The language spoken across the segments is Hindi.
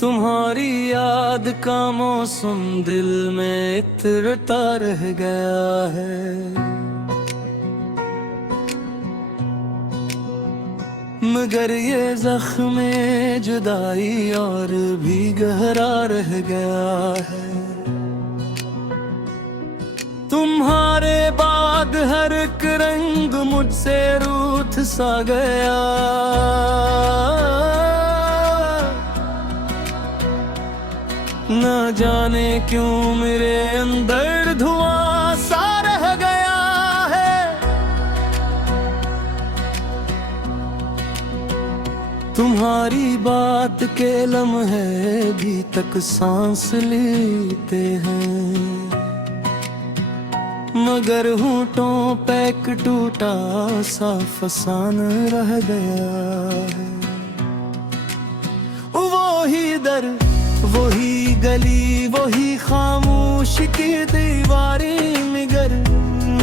तुम्हारी याद का मौसम दिल में इतरता रह गया है। मगर ये जख्म जुदाई और भी गहरा रह गया है। तुम्हारे बाद हर एक रंग मुझसे रूठ सा गया। न जाने क्यों मेरे अंदर धुआं सा रह गया है। तुम्हारी बात के लम्हे भी तक सांस लेते हैं, मगर होठों पे एक टूटा सा फसान रह गया है। वही दर, वही गली, वही खामोश की दीवारें, मगर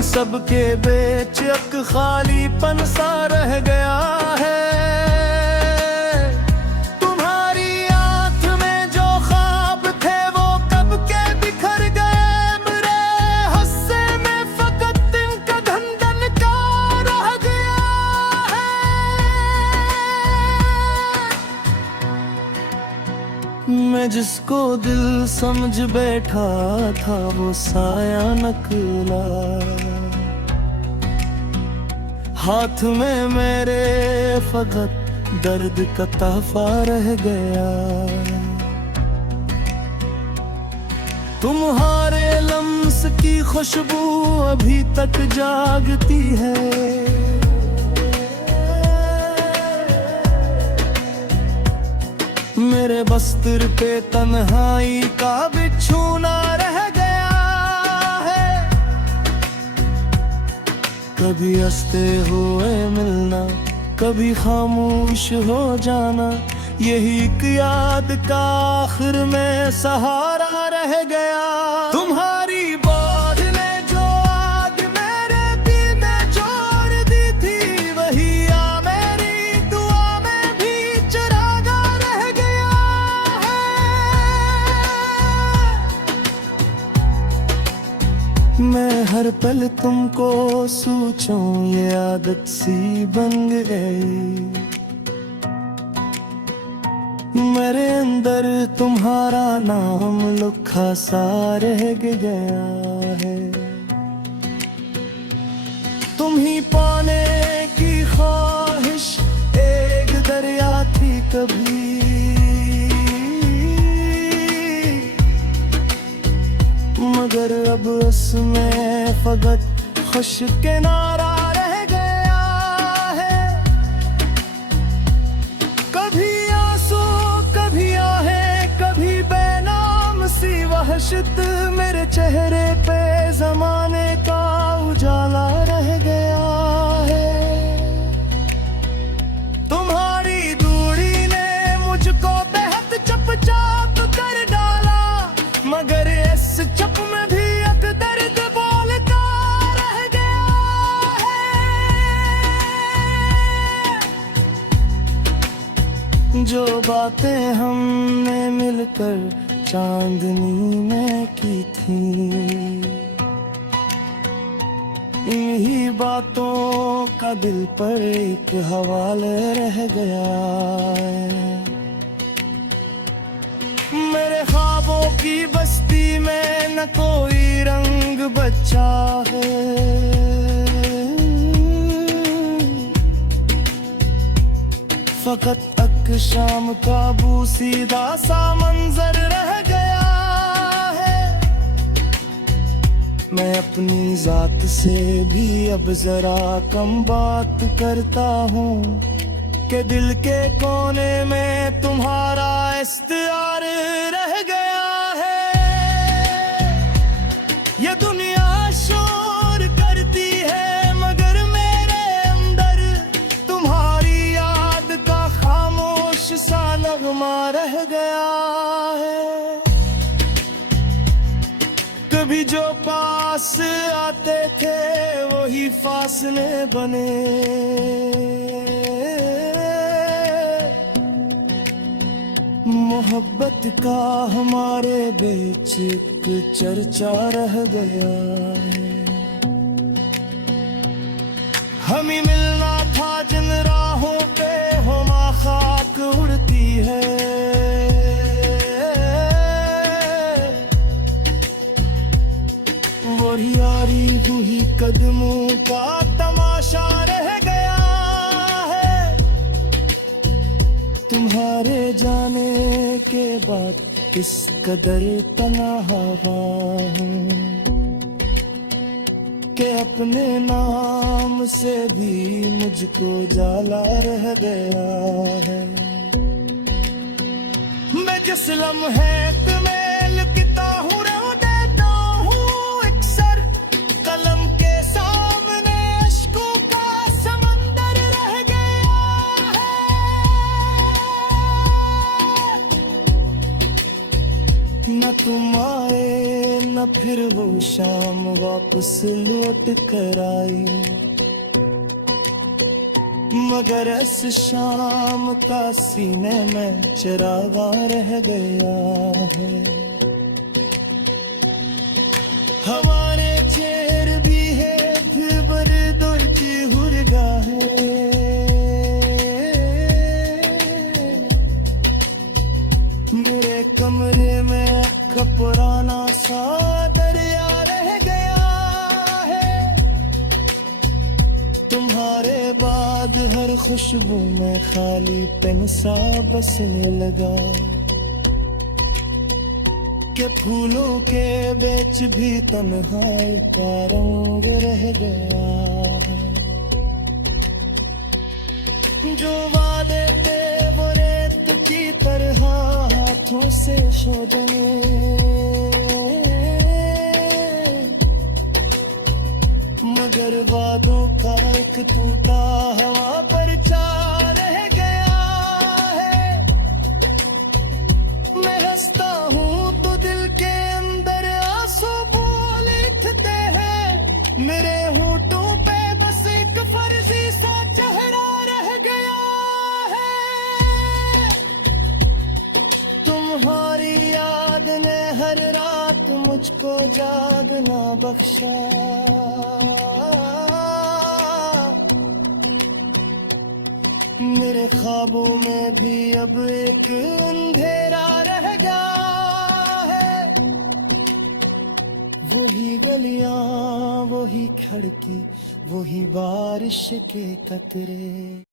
सबके बीच एक खालीपन सा रह गया है। तुम्हारी आँख में जो ख्वाब थे वो कब के बिखर गए। मेरे हस्से में फकत इनका धंधन का रह गया है। मैं जिसको दिल समझ बैठा था वो साया नकला, हाथ में मेरे फकत दर्द का तहफा रह गया। तुम्हारे लम्स की खुशबू अभी तक जागती है। मेरे बस्तर पे तन्हाई का बिछूना रह गया है। कभी हंसते हुए मिलना, कभी खामोश हो जाना, यही एक याद का आखिर में सहारा रह गया। तुम्हारी बात ने जो आग मेरे दिल में छोड़ दी थी, वही आ मेरी दुआ में भी चिरागा रह गया है। मैं हर पल तुमको सोचूं ये आदत सी बन गई। मेरे अंदर तुम्हारा नाम लिखा सा रह गया है। तुम ही पाने की ख्वाहिश एक दरिया थी कभी, मगर अब उसमें फकत खुश किनारा रह गया है। कभी आंसू, कभी आहें, कभी बेनाम सी वहशत, मेरे चेहरे पे जमाने का उजाला रह गया है। तुम्हारी दूरी ने मुझको बेहद चुपचाप कर डाला, मगर इस चुप में भी एक दर्द बोलता रह गया है। जो बातें हमने मिलकर चांदनी में की थी, इन्हीं बातों का दिल पर एक हवाले रह गया है। मेरे ख्वाबों की बस्ती में न कोई रंग बचा है। फकत एक शाम का बूसीदा सा मंजर रह गया है। मैं अपनी जात से भी अब जरा कम बात करता हूँ कि दिल के कोने में तुम्हारा इख्तियार रह गया है। ये दुनिया शोर करती है, मगर मेरे अंदर तुम्हारी याद का खामोश सा नगमा रह गया है। कभी जो पास आते थे वही फासले बने, मोहब्बत का हमारे बीच एक चर्चा रह गया है। हम ही मिलना था जिन राहों पे हुमा खाक उड़ती है। वो यारी हुई कदमों का तमाशा रह गया है। तुम्हारे जाने के बाद किस कदर तन्हा हूँ कि अपने नाम से भी मुझको जाला रह गया है। मैं जिस लम्हे तुम्हें लिखता हूँ रो देता हूँ अक्सर, कलम के सामने अश्कों का समंदर रह गया है। न तुम आए न फिर वो शाम वापस लौट कर आई, मगर इस शाम का सीने में चिरागा रह गया है। हमारे चेहरे भी है फिर बरदोची हुरगा है। मेरे कमरे में पुराना सा दरिया रह गया है। तुम्हारे बाद हर खुशबू में खाली पेन सा बसने लगा कि फूलों के बीच भी तन्हाई का रंग रह गया है। जो वादे थे वो रेत की तरह हाथों से खो गए, मगर वादों का एक टूटा हवा पर चार रह गया है। मैं हंसता हूँ तो दिल के अंदर आंसू बोल उठते हैं। मेरे होठों पे बस एक फर्जी सा चेहरा रह गया है। तुम्हारी याद ने हर रात मुझको जागना बख्शा, मेरे ख्वाबों में भी अब एक अंधेरा रह गया है। वही गलियां वही खिड़की वही बारिश के कतरे।